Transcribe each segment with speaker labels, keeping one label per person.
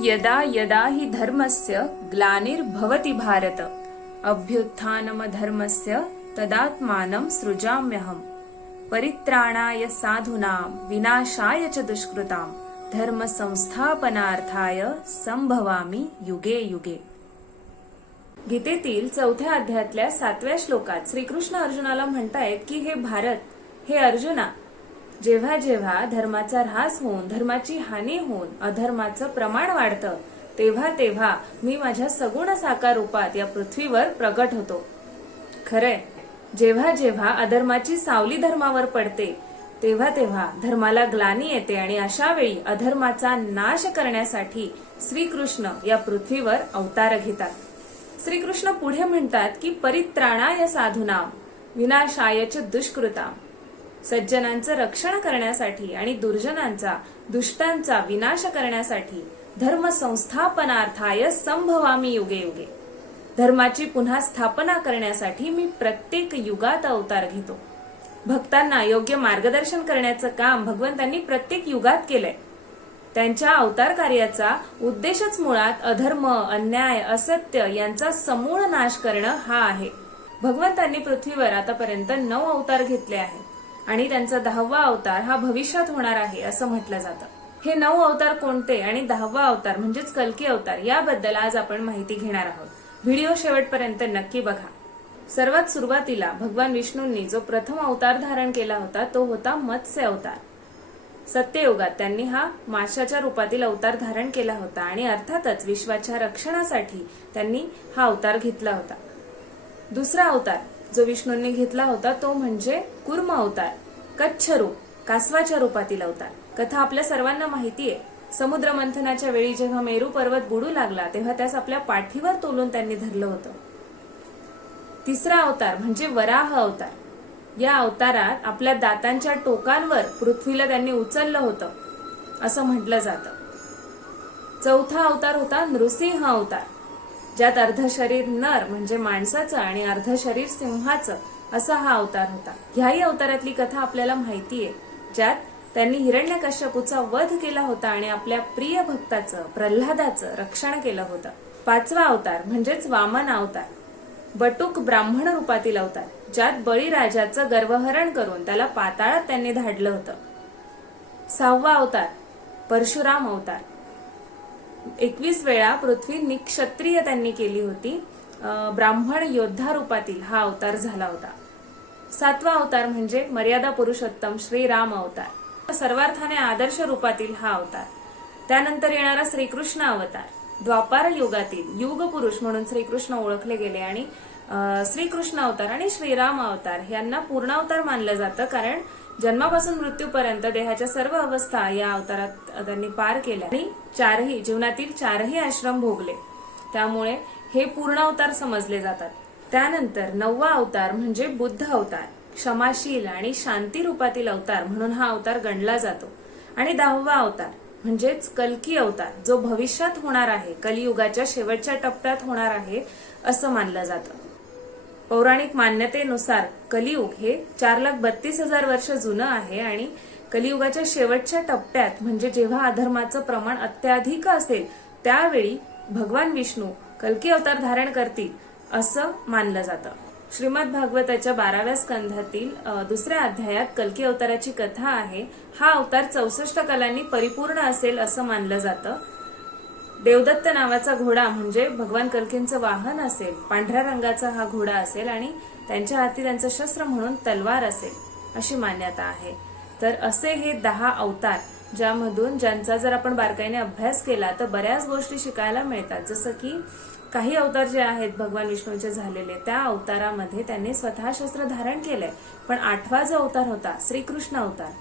Speaker 1: यदा यदा हि धर्मस्य ग्लानिर्भवति भारत। अभ्युत्थानमधर्मस्य तदात्मानं सृजाम्यहम् परित्राणाय साधूनां विनाशाय च दुष्कृतां धर्मसंस्थापनार्थाय संभवामी युगे युगे। गीतेतील चौथ्या अध्यायातल्या सातव्या श्लोकात श्रीकृष्ण अर्जुनाला म्हणतायत की हे भारत हे अर्जुना जेव्हा जेव्हा धर्माचा ऱ्हास होऊन धर्माची हानी होऊन अधर्माचं प्रमाण वाढतं तेव्हा तेव्हा मी माझ्या सगुण साकार रूपात या पृथ्वीवर प्रगट होतो. खरंय जेव्हा जेव्हा अधर्माची सावली धर्मावर पडते तेव्हा तेव्हा धर्माला ग्लानी येते आणि अशा वेळी अधर्माचा नाश करण्यासाठी श्रीकृष्ण या पृथ्वीवर अवतार घेतात. श्रीकृष्ण पुढे म्हणतात की परित्राणाय साधूनाम विनाशायच दुष्कृताम. सज्जनांचं रक्षण करण्यासाठी आणि दुर्जनांचा दुष्टांचा विनाश करण्यासाठी धर्म संस्थापनार्थाय संभवामी युगे युगे. धर्माची पुन्हा स्थापना करण्यासाठी मी प्रत्येक युगात अवतार घेतो. भक्तांना योग्य मार्गदर्शन करण्याचं काम भगवंतांनी प्रत्येक युगात केलंय. त्यांच्या अवतार कार्याचा उद्देशच मुळात अधर्म अन्याय असत्य यांचा समूळ नाश करणं हा आहे. भगवंतांनी पृथ्वीवर आतापर्यंत नऊ अवतार घेतले आहेत. आणि त्यांचा दहावा अवतार हा भविष्यात होणार आहे असं म्हटलं जातं. हे नऊ अवतार कोणते आणि दहावा अवतार म्हणजेच कल्की अवतार याबद्दल आज आपण माहिती घेणार आहोत. व्हिडिओ शेवटपर्यंत नक्की बघा. सर्वात सुरुवातीला भगवान विष्णूंनी जो प्रथम अवतार धारण केला होता तो होता मत्स्य अवतार. सत्ययुगात त्यांनी हा माशाच्या रूपातील अवतार धारण केला होता आणि अर्थातच विश्वाच्या रक्षणासाठी त्यांनी हा अवतार घेतला होता. दुसरा अवतार जो विष्णूंनी घेतला होता तो म्हणजे कुर्म अवतार कच्छ रूप कासवाच्या रूपातील अवतार. कथा आपल्या सर्वांना माहिती आहे. समुद्र मंथनाच्या वेळी जेव्हा मेरू पर्वत बुडू लागला तेव्हा त्यास आपल्या पाठीवर तोलून त्यांनी धरलं होतं. तिसरा अवतार म्हणजे वराह अवतार. या अवतारात आपल्या दातांच्या टोकांवर पृथ्वीला त्यांनी उचललं होतं. असं म्हटलं जातं. चौथा अवतार होता नृसिंह अवतार. ज्यात अर्ध शरीर नर म्हणजे माणसाचं आणि अर्ध शरीर सिंहाचं असा हा अवतार होता. ह्याही अवतारातली कथा आपल्याला माहितीये ज्यात त्यांनी हिरण्यकश्यपूचा वध केला होता आणि आपल्या प्रिय भक्ताचं प्रल्हादाचं रक्षण केलं होतं. पाचवा अवतार म्हणजेच वामन अवतार. बटुक ब्राह्मण रूपातील अवतार ज्यात बळीराजाचं गर्वहरण करून त्याला पाताळात त्यांनी धाडलं होतं. सहावा अवतार परशुराम अवतार. एकवीस वेळा पृथ्वी निक्षत्रिय त्यांनी केली होती. ब्राह्मण योद्धा रूपातील हा अवतार झाला होता. सातवा अवतार म्हणजे मर्यादा पुरुषोत्तम श्रीराम अवतार. सर्वार्थाने आदर्श रूपातील हा अवतार. त्यानंतर येणारा श्रीकृष्ण अवतार. द्वापार युगातील युग पुरुष म्हणून श्रीकृष्ण ओळखले गेले आणि श्रीकृष्ण अवतार आणि श्रीराम अवतार यांना पूर्णावतार मानलं जातं कारण जन्मापासून मृत्यूपर्यंत देहाच्या सर्व अवस्था या अवतारात त्यांनी पार केल्या आणि चारही जीवनातील चारही आश्रम भोगले. त्यामुळे हे पूर्ण अवतार समजले जातात. त्यानंतर नववा अवतार म्हणजे बुद्ध अवतार क्षमाशील आणि शांती रूपातील अवतार म्हणून हा अवतार गणला जातो. आणि दहावा अवतार म्हणजेच कल्की अवतार जो भविष्यात होणार आहे कलियुगाच्या शेवटच्या टप्प्यात होणार आहे असं मानलं जातं. पौराणिक मान्यतेनुसार कलियुग हे चार लाख बत्तीस हजार वर्ष जुनं आहे आणि कलियुगाच्या शेवटच्या टप्प्यात म्हणजे जेव्हा अधर्माचं प्रमाण अत्याधिक असेल त्यावेळी भगवान विष्णू कल्की अवतार धारण करतील असं मानलं जातं. श्रीमद भागवताच्या बाराव्या स्कंधातील दुसऱ्या अध्यायात कल्की अवताराची कथा आहे. हा अवतार चौसष्ट कलांनी परिपूर्ण असेल असं मानलं जातं. देवदत्त नावाचा घोडा म्हणजे भगवान कल्कींचं वाहन असेल पांढऱ्या रंगाचा हा घोडा असेल आणि त्यांच्या हाती त्यांचं शस्त्र म्हणून तलवार असेल अशी मान्यता आहे. तर असे हे दहा अवतार ज्यामधून ज्यांचा जर आपण बारकाईने अभ्यास केला तर बऱ्याच गोष्टी शिकायला मिळतात. जसं की काही अवतार जे आहेत भगवान विष्णूचे झालेले त्या अवतारामध्ये त्यांनी स्वतः शस्त्र धारण केलंय. पण आठवा जो अवतार होता श्रीकृष्ण अवतार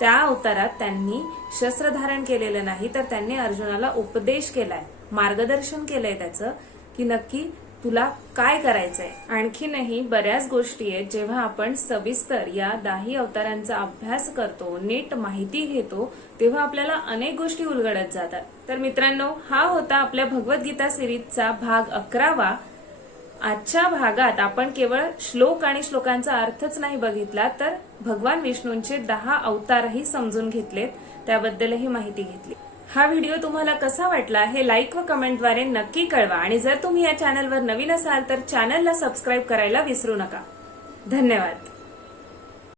Speaker 1: त्या अवतारात त्यांनी शस्त्र धारण केलेलं नाही तर त्यांनी अर्जुनाला उपदेश केलाय मार्गदर्शन केलंय त्याचं की नक्की तुला काय करायचंय. आणखीनही बऱ्याच गोष्टी आहेत जेव्हा आपण सविस्तर या दाही अवतारांचा अभ्यास करतो नीट माहिती घेतो तेव्हा आपल्याला अनेक गोष्टी उलगडत जातात. तर मित्रांनो हा होता आपल्या भगवद्गीता सिरीजचा भाग अकरावा. आजच्या भागात आपण केवळ श्लोक आणि श्लोकांचा अर्थच नाही बघितला तर भगवान विष्णूंचे दहा अवतारही समजून घेतलेत त्याबद्दलही माहिती घेतली. हा व्हिडिओ तुम्हाला कसा वाटला हे लाईक व कमेंटद्वारे नक्की कळवा आणि जर तुम्ही या चॅनलवर नवीन असाल तर चॅनलला सबस्क्राईब करायला विसरू नका. धन्यवाद.